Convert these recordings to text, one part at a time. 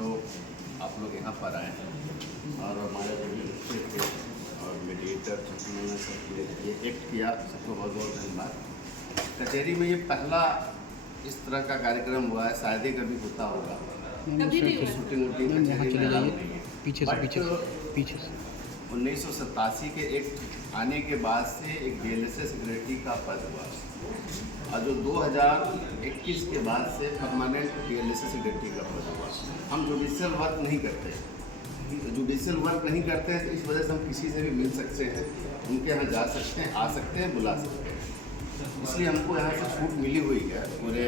तो आप लोग यहाँ पर आए और हमारे जो और मीडिएटर जिन्होंने सब ये एक्ट किया, सबको बहुत बहुत धन्यवाद। कचहरी में ये पहला इस तरह का कार्यक्रम हुआ है, शायद ही कभी होता होगा। शूटिंग वूटिंग कचहरी में अलाउ नहीं है। पीछे से 1987 के एक्ट आने के बाद से एक डीएलएसए सेक्रेटरी का पद हुआ और जो 2021 के बाद से परमानेंट डीएलएसए सेक्रेटरी का पद हुआ। हम जुडिशियल वर्क नहीं करते, तो जुडिशियल वर्क नहीं करते हैं तो इस वजह से हम किसी से भी मिल सकते हैं, उनके यहाँ जा सकते हैं, आ सकते हैं, बुला सकते हैं। इसलिए हमको यहाँ से छूट मिली हुई है पूरे।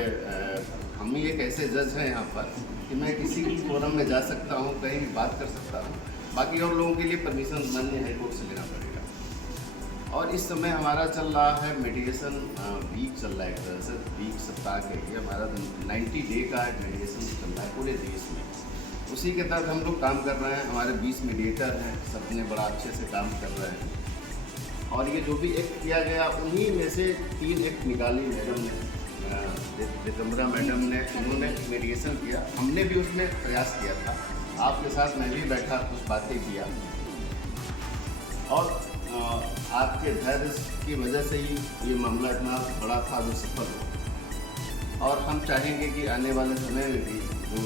हम ही एक ऐसे जज हैं यहाँ पर कि मैं किसी भी फोरम में जा सकता हूँ, कहीं भी बात कर सकता हूँ। बाकी और लोगों के लिए परमिशन माननीय हाईकोर्ट से लेना पड़ेगा। और इस समय हमारा चल रहा है मेडिएशन वीक चल रहा है, एक तरह से वीक सप्ताह के लिए हमारा 90 डे का मेडिएशन चल रहा है पूरे देश में। उसी के तहत हम लोग काम कर रहे हैं। हमारे 20 मीडिएटर हैं, सबने बड़ा अच्छे से काम कर रहे हैं। और ये जो भी एक्ट किया गया उन्हीं में से 3 एक्ट निकाली मैडम ने, दिगंबरा मैडम ने, उन्होंने मेडिएशन किया। हमने भी उसमें प्रयास किया था, आपके साथ मैं भी बैठा, कुछ बातें किया और आपके धैर्य की वजह से ही ये मामला इतना बड़ा था जो सफल हो। और हम चाहेंगे कि आने वाले समय में भी जो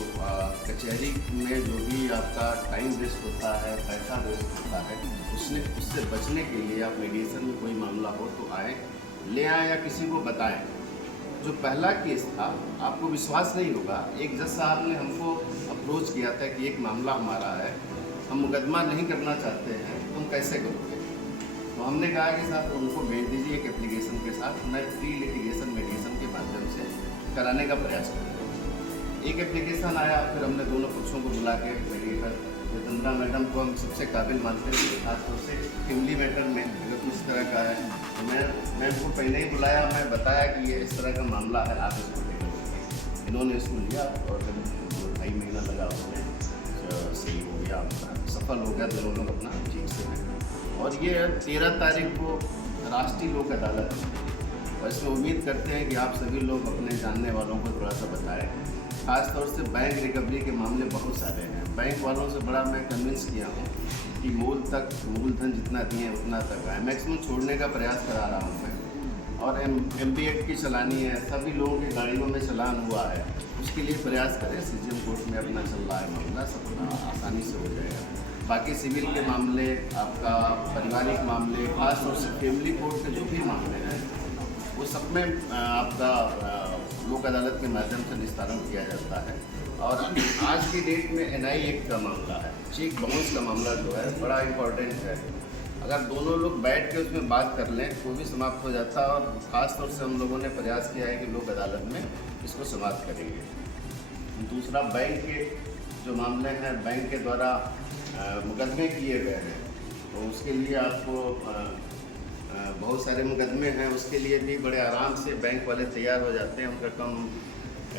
कचहरी में जो भी आपका टाइम वेस्ट होता है, पैसा वेस्ट होता है, उससे बचने के लिए आप मेडिएशन में कोई मामला हो तो आए, ले आएँ या किसी को बताएं। जो पहला केस था, आपको विश्वास नहीं होगा, एक जज साहब ने हमको अप्रोच किया था कि एक मामला हमारा है, हम मुकदमा नहीं करना चाहते हैं, तुम कैसे करोगे? तो हमने कहा कि साहब उनको भेज दीजिए एक एप्लीकेशन के साथ, मैं प्री लिटिगेशन मेडिएशन के माध्यम से कराने का प्रयास करूँगा। एक एप्लीकेशन आया, फिर हमने दोनों पक्षों को बुला के मेडिएटर दिगंबरा मैडम को हम सबसे काबिल मानते हैं, खासतौर से फैमिली मैटर में अगर कुछ तरह का है तो मैं उनको पहले ही बुलाया, मैं बताया कि ये इस तरह का मामला है, आप इसको ले लो। इन्होंने इसको लिया और 2-2.5 महीना लगा, उसमें सही हो गया, सफल हो गया, दोनों लोग अपना ठीक से। और ये 13 तारीख को राष्ट्रीय लोक अदालत है और इसमें उम्मीद करते हैं कि आप सभी लोग अपने जानने वालों को थोड़ा सा बताएं। खासतौर से बैंक रिकवरी के मामले बहुत सारे हैं। बैंक वालों से बड़ा मैं कन्विंस किया हूँ कि मूलधन जितना दिए उतना तक आए, मैक्सिमम छोड़ने का प्रयास करा रहा हूँ मैं। और MB एक्ट की चलानी है, सभी लोगों की गाड़ियों में चलान हुआ है, उसके लिए प्रयास करें। CGM कोर्ट में अपना चल रहा है मामला, सब आसानी से हो जाएगा। बाकी सिविल के मामले, आपका पारिवारिक मामले, खासतौर से फैमिली कोर्ट के जो भी मामले हैं वो सब में आपका लोक अदालत के माध्यम से निस्तारण किया जाता है। और आज की डेट में NI एक्ट का मामला है, चेक बाउंस का मामला जो है बड़ा इम्पोर्टेंट है। अगर दोनों लोग बैठ के उसमें बात कर लें तो भी समाप्त हो जाता है। और ख़ास तौर से हम लोगों ने प्रयास किया है कि लोक अदालत में इसको समाप्त करेंगे। दूसरा, बैंक के जो मामले हैं, बैंक के द्वारा मुकदमे किए गए हैं, तो उसके लिए आपको बहुत सारे मुकदमे हैं, उसके लिए भी बड़े आराम से बैंक वाले तैयार हो जाते हैं, उनका कम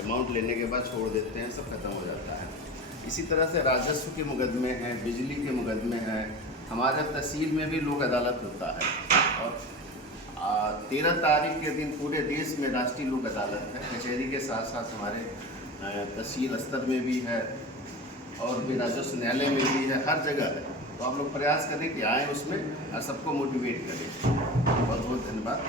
अमाउंट लेने के बाद छोड़ देते हैं, सब खत्म हो जाता है। इसी तरह से राजस्व के मुकदमे हैं, बिजली के मुकदमे हैं, हमारे तहसील में भी लोक अदालत होता है। और 13 तारीख के दिन पूरे देश में राष्ट्रीय लोक अदालत है। कचहरी के साथ साथ हमारे तहसील स्तर में भी है और भी राजस्व न्यायालय में भी है, हर जगह है। तो आप लोग प्रयास करें कि आएँ उसमें और सबको मोटिवेट करें। बहुत बहुत धन्यवाद।